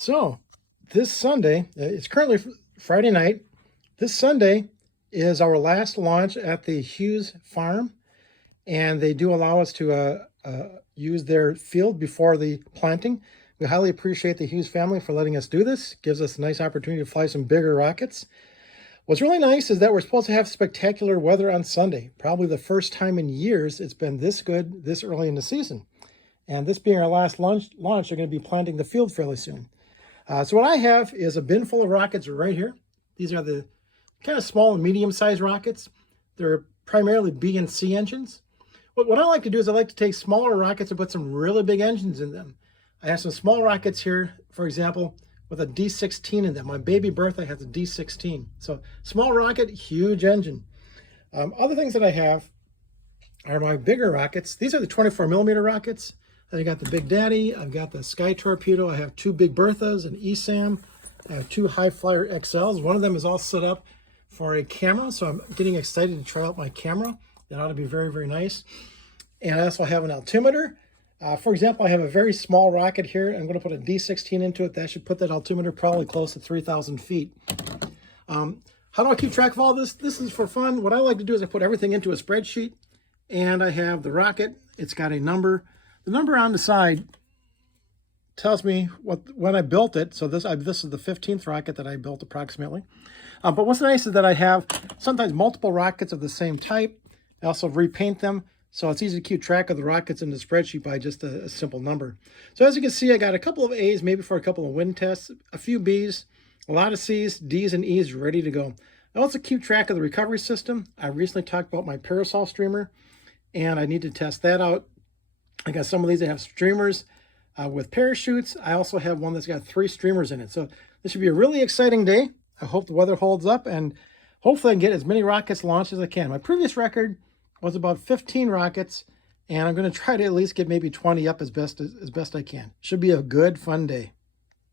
So this Sunday, it's currently Friday night. This Sunday is our last launch at the Hughes farm, and they do allow us to use their field before the planting. We highly appreciate the Hughes family for letting us do this. Gives us a nice opportunity to fly some bigger rockets. What's really nice is that we're supposed to have spectacular weather on Sunday. Probably the first time in years it's been this good this early in the season. And this being our last launch, they're going to be planting the field fairly soon. So what I have is a bin full of rockets right here. These are the kind of small and medium-sized rockets. They're primarily B and C engines. What I like to do is I like to take smaller rockets and put some really big engines in them. I have some small rockets here, for example, with a D16 in them. My baby Bertha has a D16. So small rocket, huge engine. Other things that I have are my bigger rockets. These are the 24mm rockets. I got the Big Daddy, I've got the Sky Torpedo, I have two Big Berthas, an ESAM, I have two Hi-Flyer XLs. One of them is all set up for a camera, so I'm getting excited to try out my camera. That ought to be very, very nice. And I also have an altimeter. For example, I have a very small rocket here. I'm going to put a D16 into it. That should put that altimeter probably close to 3,000 feet. How do I keep track of all this? This is for fun. What I like to do is I put everything into a spreadsheet, and I have the rocket. It's got a number. The number on the side tells me when I built it. So this is the 15th rocket that I built approximately. But what's nice is that I have sometimes multiple rockets of the same type. I also repaint them, so it's easy to keep track of the rockets in the spreadsheet by just a simple number. So as you can see, I got a couple of A's, maybe for a couple of wind tests, a few B's, a lot of C's, D's, and E's ready to go. I also keep track of the recovery system. I recently talked about my parasol streamer, and I need to test that out. I got some of these that have streamers with parachutes. I also have one that's got 3 streamers in it. So this should be a really exciting day. I hope the weather holds up, and hopefully I can get as many rockets launched as I can. My previous record was about 15 rockets, and I'm going to try to at least get maybe 20 up as best I can. Should be a good, fun day.